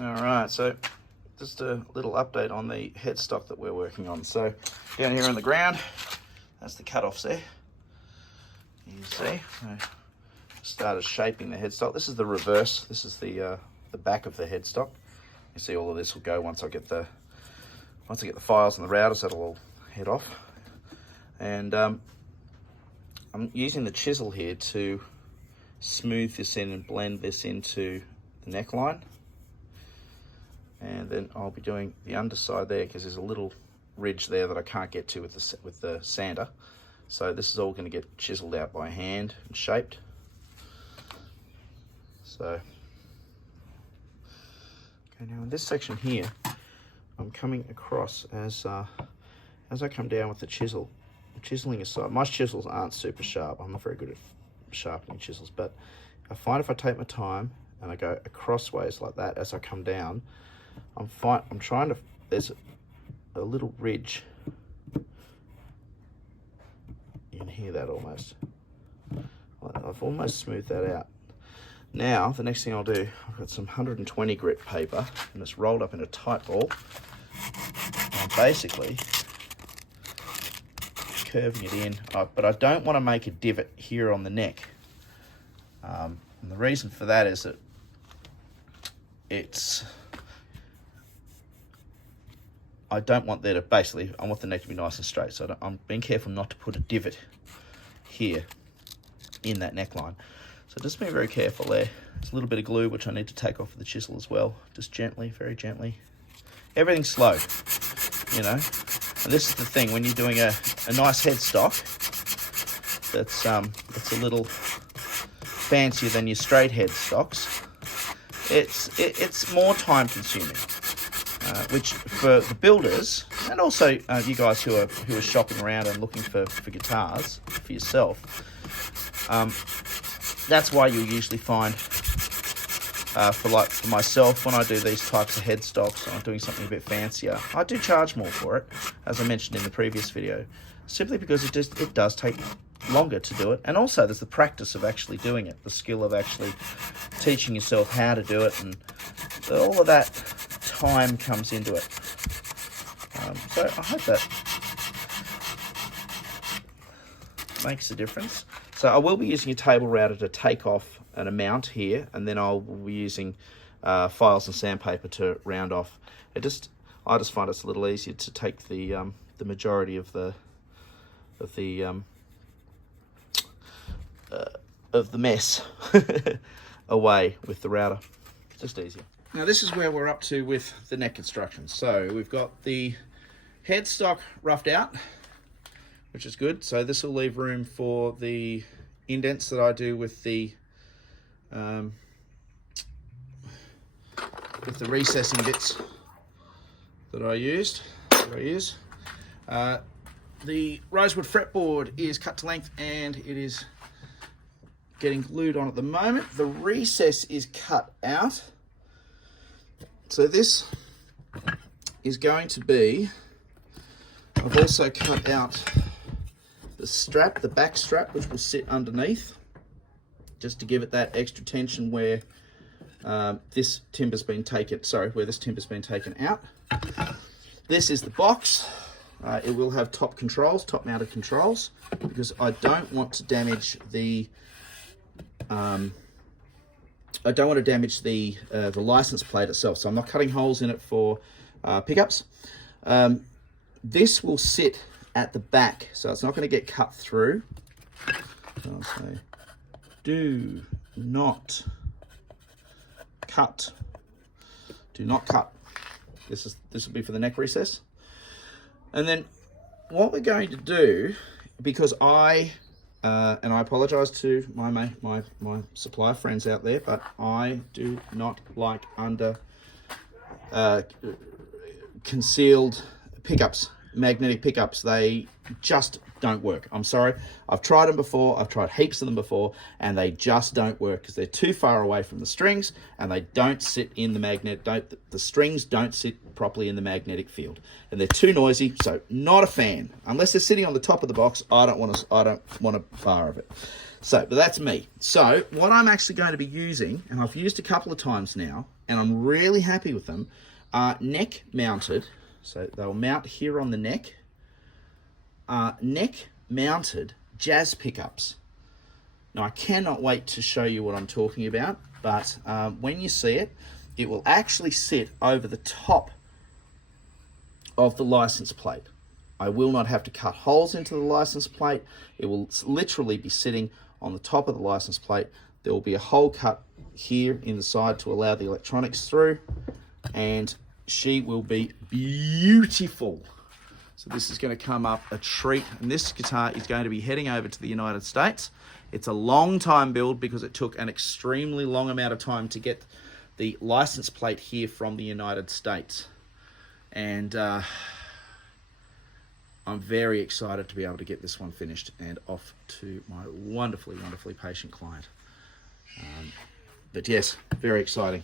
All right, so just a little update on the headstock that we're working on. So down here on the ground, that's the cut-offs there. You see, I started shaping the headstock. This is the reverse. This is the back of the headstock. You see, all of this will go once I get the files and the routers. That'll all head off. And I'm using the chisel here to smooth this in and blend this into the neckline. And then I'll be doing the underside there because there's a little ridge there that I can't get to with the sander. So this is all going to get chiseled out by hand and shaped. So, okay, now in this section here, I'm coming across as I come down with the chisel. I'm chiseling aside. My chisels aren't super sharp. I'm not very good at sharpening chisels, but I find if I take my time and I go acrossways like that as I come down, I'm trying to, there's a little ridge. You can hear that almost. I've almost smoothed that out. Now, the next thing I'll do, I've got some 120 grit paper and it's rolled up in a tight ball. I'm basically curving it in, but I don't want to make a divot here on the neck. And the reason for that is that I don't want there to, basically, I want the neck to be nice and straight. So I'm being careful not to put a divot here in that neckline. So just being very careful there. There's a little bit of glue, which I need to take off with the chisel as well. Just gently, very gently. Everything's slow, you know. And this is the thing, when you're doing a nice headstock that's a little fancier than your straight headstocks, it's more time consuming. Which for the builders and also you guys who are shopping around and looking for guitars for yourself, that's why you'll usually find for myself, when I do these types of headstocks and I'm doing something a bit fancier, I do charge more for it, as I mentioned in the previous video, simply because it does take longer to do it, and also there's the practice of actually doing it, the skill of actually teaching yourself how to do it, and all of that time comes into it. So I hope that makes a difference. So I will be using a table router to take off an amount here, and then I'll be using files and sandpaper to round off. I just find it's a little easier to take the majority of the mess away with the router. Just easier. Now this is where we're up to with the neck construction. So we've got the headstock roughed out, which is good. So this will leave room for the indents that I do with the recessing bits that I use. The rosewood fretboard is cut to length and it is getting glued on at the moment. The recess is cut out. So this is going to be, I've also cut out the strap, the back strap, which will sit underneath, just to give it that extra tension where this timber's been taken out. This is the box. It will have top mounted controls, because I don't want to damage the the license plate itself, so I'm not cutting holes in it for pickups. This will sit at the back, so it's not going to get cut through. So I'll say, do not cut. Do not cut. This will be for the neck recess. And then what we're going to do, because and I apologise to my supplier friends out there, but I do not like concealed pickups, magnetic pickups. They just don't work. I'm sorry. I've tried them before. I've tried heaps of them before, and they just don't work because they're too far away from the strings, and they don't sit in the magnet. The strings don't sit properly in the magnetic field, and they're too noisy. So not a fan. Unless they're sitting on the top of the box, I don't want a bar of it. So, but that's me. So what I'm actually going to be using, and I've used a couple of times now, and I'm really happy with them, are neck mounted. So they'll mount here on the neck. Neck mounted jazz pickups. Now I cannot wait to show you what I'm talking about, but when you see it, it will actually sit over the top of the license plate. I will not have to cut holes into the license plate. It will literally be sitting on the top of the license plate. There will be a hole cut here in the side to allow the electronics through, and she will be beautiful. So this is going to come up a treat, and this guitar is going to be heading over to the United States. It's a long time build because it took an extremely long amount of time to get the license plate here from the United States. And I'm very excited to be able to get this one finished and off to my wonderfully, wonderfully patient client. But yes, very exciting.